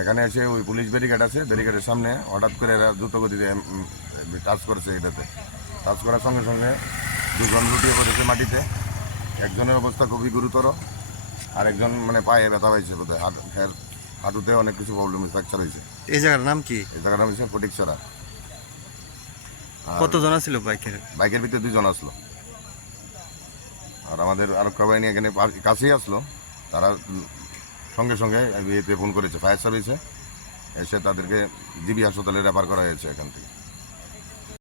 এখানে এসে ওই পুলিশ ব্যারিকেড আছে ব্যারিকেডের সামনে হঠাৎ করে এরা দ্রুত গতিতে টাচ করেছে এটাতে। টাচ করার সঙ্গে সঙ্গে দুজন লুটিয়ে পড়েছে মাটিতে। একজনের অবস্থা খুবই গুরুতর আর একজন মানে পায়ে ব্যথা হয়েছে বোধহয় হাত হ্যাঁ, হাঁটুতে অনেক কিছু প্রবলেম ফ্র্যাকচার হয়েছে। এই জায়গার নাম কি? এই জায়গাটা হচ্ছে ফটিকছড়া। কতজন ছিল বাইকের? বাইকের ভিতরে দুজন আসলো। আর আমাদের আরক্ষা বাহিনী এখানে কাছেই আসলো। তারা সঙ্গে সঙ্গে ইয়েতে ফোন করেছে, ফায়ার সার্ভিসে। এসে তাদেরকে জিবি হাসপাতালে রেফার করা হয়েছে এখান থেকে।